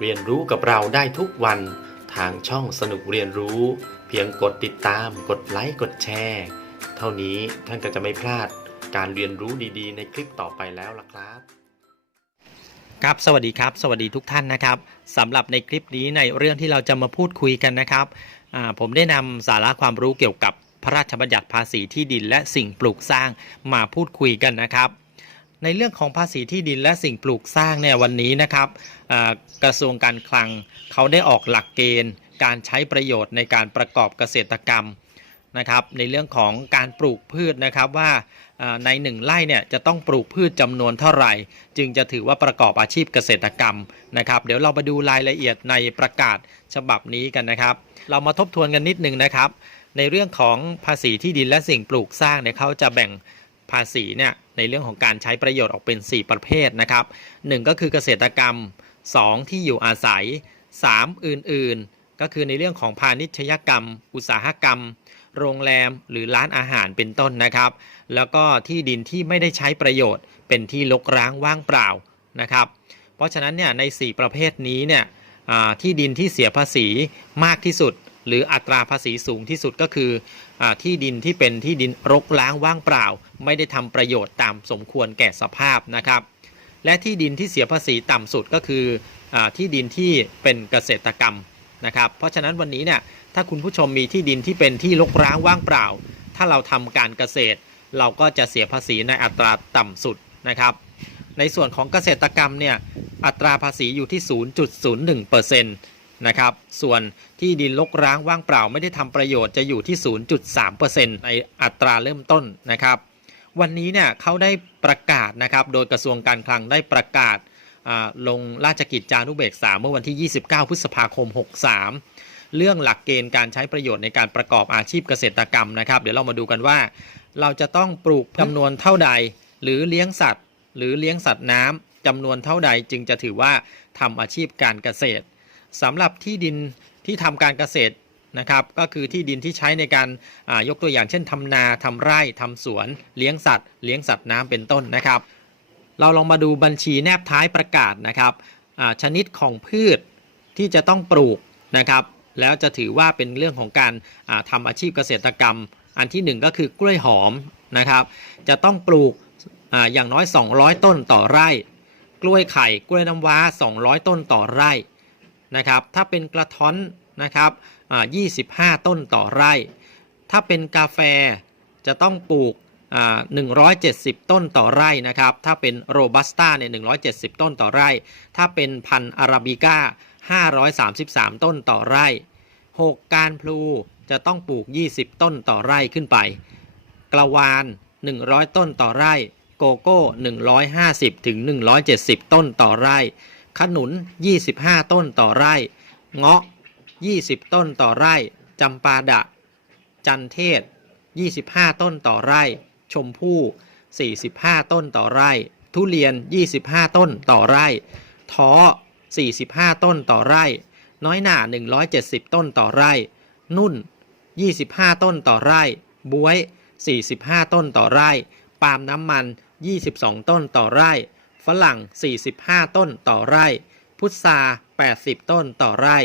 เรียนรู้กับเราได้ทุกวันทางช่องสนุกเรียนรู้ เพียงกดติดตาม กดไลค์กดแชร์ เท่านี้ท่านก็จะไม่พลาดการเรียนรู้ดีๆ ในคลิปต่อไปแล้วล่ะครับครับสวัสดีครับ สวัสดีทุกท่านนะครับสำหรับในคลิปนี้ในเรื่องที่เราจะมาพูดคุยกันนะครับผมได้นำสาระความรู้เกี่ยวกับพระราชบัญญัติภาษีที่ดินและสิ่งปลูกสร้างมาพูดคุยกันนะครับ ในเรื่องของภาษีที่ดินและสิ่งปลูกสร้างเนี่ยวันนี้นะครับกระทรวงการคลังเขาได้ออกหลักเกณฑ์ การใช้ประโยชน์ในการประกอบเกษตรกรรมนะครับในเรื่องของการปลูกพืชนะครับว่าในหนึ่งไร่เนี่ยจะต้องปลูกพืชจำนวนเท่าไหร่ จึงจะถือว่าประกอบอาชีพเกษตรกรรมนะครับ เดี๋ยวเรามาดูรายละเอียดในประกาศฉบับนี้กันนะครับ เรามาทบทวนกันนิดนึงนะครับ ในเรื่องของภาษีที่ดินและสิ่งปลูกสร้างเนี่ยเขาจะแบ่งาษีเนี่ยในเรื่องของการใช้ประโยชน์ออกเป็น 4 ประเภทนะครับหนึ่งก็คือเกษตรกรรม 2 ที่อยู่อาศัย 3 อื่นๆ ก็คือในเรื่องของพาณิชยกรรม อุตสาหกรรม โรงแรมหรือร้านอาหารเป็นต้นนะครับ แล้วก็ที่ดินที่ไม่ได้ใช้ประโยชน์ เป็นที่ลกร้างว่างเปล่านะครับเพราะฉะนั้นเนี่ยใน 4 ประเภทนี้เนี่ยที่ดินที่เสียภาษีมากที่สุด หรืออัตราภาษีสูงที่สุดก็คืออที่ดินที่เป็นที่ดินรกร้างว่างเปล่า ไม่ได้ทำประโยชน์ตามสมควรแก่สภาพนะครับ และที่ดินที่เสียภาษีต่ำสุดก็คืออที่ดินที่เป็นเกษตรกรรมนะครับ เพราะฉะนั้นวันนี้เนี่ยถ้าคุณผู้ชมมีที่ดินที่เป็นที่รกร้างว่างเปล่า ถ้าเราทำการเกษตร เราก็จะเสียภาษีในอัตราต่ำสุดนะครับ ในส่วนของเกษตรกรรมเนี่ยอัตราภาษีอยู่ที่ 0.01% นะครับ ส่วนที่ดินรกร้างว่างเปล่าไม่ได้ทำประโยชน์จะอยู่ที่ 0.3%ในอัตราเริ่มต้นนะครับ วันนี้เนี่ยเขาได้ประกาศนะครับโดยกระทรวงการคลังได้ประกาศลงราชกิจจานุเบกษาเมื่อวันที่ 29 พฤษภาคม 63 เรื่องหลักเกณฑ์การใช้ประโยชน์ในการประกอบอาชีพเกษตรกรรมนะครับ เดี๋ยวเรามาดูกันว่า เราจะต้องปลูกจำนวนเท่าใด หรือเลี้ยงสัตว์ หรือเลี้ยงสัตว์น้ำจำนวนเท่าใดจึงจะถือว่าทำอาชีพการเกษตร สำหรับที่ดินที่ทำการเกษตรนะครับก็คือที่ดินที่ใช้ในการยกตัวอย่างเช่นทำนาทำไร่ทำสวน เลี้ยงสัตว์ เลี้ยงสัตว์น้ำเป็นต้นนะครับ เราลองมาดูบัญชีแนบท้ายประกาศนะครับชนิดของพืชที่จะต้องปลูกนะครับ แล้วจะถือว่าเป็นเรื่องของการาทำอาชีพเกษตรกรรม อันที่หนึ่งก็คือกล้วยหอมนะครับ จะต้องปลูกออย่างน้อย 200 ต้นต่อไร่ กล้วยไข่ กล้วยน้ำว้า 200 ต้นต่อไร่ นะครับ ถ้าเป็นกระท้อนนะครับอ่า25ต้นต่อไร่ ถ้าเป็นกาแฟจะต้องปลูก170 ต้นต่อไร่นะครับ ถ้าเป็นโรบัสต้าเนี่ย170 ต้นต่อไร่ ถ้าเป็นพันอาราบิก้า 533 ต้นต่อไร่ 6 การพลูจะต้องปลูก 20 ต้นต่อไร่ขึ้นไป กระวาน 100 ต้นต่อไร่ โกโก้ 150 ถึง 170 ต้นต่อไร่ ขนุน 25 ต้นต่อไร่ เงาะ 20 ต้นต่อไร่ จำปาดะ จันเทศ 25 ต้นต่อไร่ ชมพู่ 45 ต้นต่อไร่ ทุเรียน 25 ต้นต่อไร่ ท้อ 45 ต้นต่อไร่ น้อยหน่า 170 ต้นต่อไร่ นุ่น 25 ต้นต่อไร่ บวย 45 ต้นต่อไร่ ปาล์มน้ำมัน 22 ต้นต่อไร่ ฝรั่ง 45 ต้นต่อไร่ พุทรา80 ต้นต่อไร่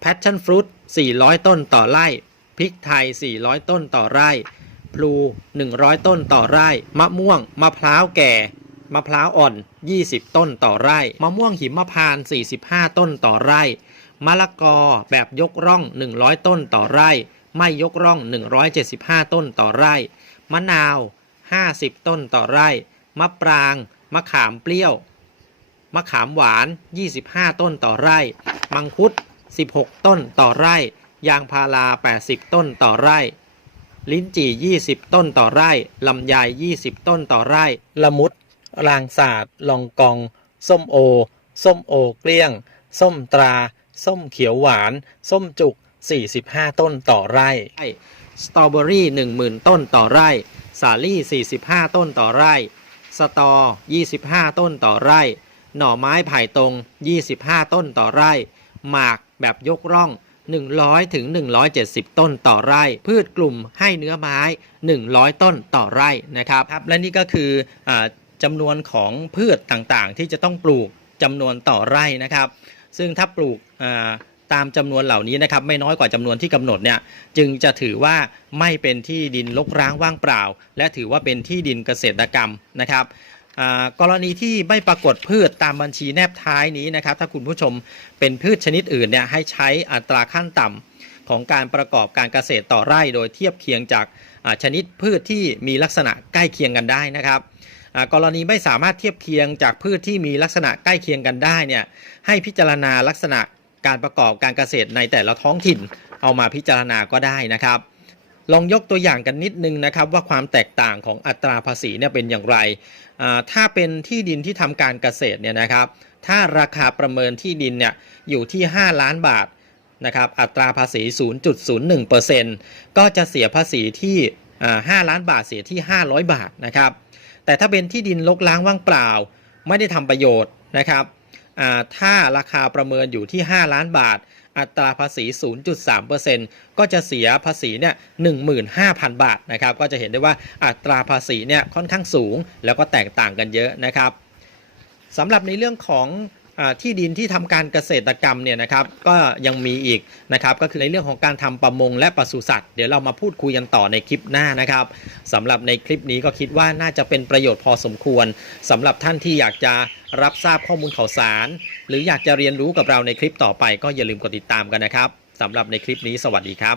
แพชชั่นฟรุต 400 ต้นต่อไร่ พริกไทย 400 ต้นต่อไร่ พลู 100 ต้นต่อไร่ มะม่วง มะพร้าวแก่ มะพร้าวอ่อน 20 ต้นต่อไร่ มะม่วงหิมพานต์45 ต้นต่อไร่ มะละกอแบบยกร่อง 100 ต้นต่อไร่ ไม่ยกร่อง 175 ต้นต่อไร่ มะนาว 50 ต้นต่อไร่ มะปราง มะขามเปรี้ยว มะขามหวาน 25 ต้นต่อไร่ มังคุด 16 ต้นต่อไร่ ยางพารา 80 ต้นต่อไร่ ลิ้นจี่ 20 ต้นต่อไร่ ลำไย20 ต้นต่อไร่ ละมุด รางศาสตร์ ลองกอง ส้มโอ ส้มโอเกลี้ยง ส้มตรา ส้มเขียวหวาน ส้มจุก 45 ต้นต่อไร่ สตรอเบอรี่ 10,000 ต้นต่อไร่ สาลี่ 45 ต้นต่อไร่ สตอ 25 ต้นต่อไร่ หน่อไม้ไผ่ตรง 25 ต้นต่อไร่ หมากแบบยกร่อง 100ถึง170 ต้นต่อไร่ พืชกลุ่มให้เนื้อไม้ 100 ต้นต่อไร่นะครับครับและนี่ก็คืออจำนวนของพืชต่างๆ ที่จะต้องปลูกจำนวนต่อไร่นะครับ ซึ่งถ้าปลูก ตามจำนวนเหล่านี้นะครับไม่น้อยกว่าจำนวนที่กำหนดเนี่ยจึงจะถือว่าไม่เป็นที่ดินรกร้างว่างเปล่า และถือว่าเป็นที่ดินเกษตรกรรมนะครับกรณีที่ไม่ปรากฏพืชตามบัญชีแนบท้ายนี้นะครับ ถ้าคุณผู้ชมเป็นพืชชนิดอื่นเนี่ยให้ใช้อัตราขั้นต่ำของการประกอบการเกษตรต่อไร่ โดยเทียบเคียงจากชนิดพืชที่มีลักษณะใกล้เคียงกันได้นะครับกรณีไม่สามารถเทียบเคียงจากพืชที่มีลักษณะใกล้เคียงกันได้เนี่ยให้พิจารณาลักษณะ การประกอบการเกษตรในแต่ละท้องถิ่นเอามาพิจารณาก็ได้นะครับ ลองยกตัวอย่างกันนิดนึงนะครับ ว่าความแตกต่างของอัตราภาษีเนี่ยเป็นอย่างไร ถ้าเป็นที่ดินที่ทำการเกษตรเนี่ยนะครับ ถ้าราคาประเมินที่ดินเนี่ยอยู่ที่ 5 ล้านบาทนะครับ อัตราภาษี 0.01%ก็จะเสียภาษีที่อ่า5ล้านบาทเสียที่ 500 บาทนะครับ แต่ถ้าเป็นที่ดินลกล้างว่างเปล่า ไม่ได้ทำประโยชน์นะครับ ถ้าราคาประเมินอยู่ที่ 5 ล้านบาท อัตราภาษี 0.3%ก็จะเสียภาษีเนี่ย15,000 บาทนะครับ ก็จะเห็นได้ว่าอัตราภาษีเนี่ยค่อนข้างสูง แล้วก็แตกต่างกันเยอะนะครับสำหรับในเรื่องของ ที่ดินที่ทำการเกษตรกรรมเนี่ยนะครับก็ยังมีอีกนะครับก็คือในเรื่องของการทำประมงและปศุสัตว์เดี๋ยวเรามาพูดคุยกันต่อในคลิปหน้านะครับสำหรับในคลิปนี้ก็คิดว่าน่าจะเป็นประโยชน์พอสมควรสำหรับท่านที่อยากจะรับทราบข้อมูลข่าวสาร หรืออยากจะเรียนรู้กับเราในคลิปต่อไปก็อย่าลืมกดติดตามกันนะครับสำหรับในคลิปนี้สวัสดีครับ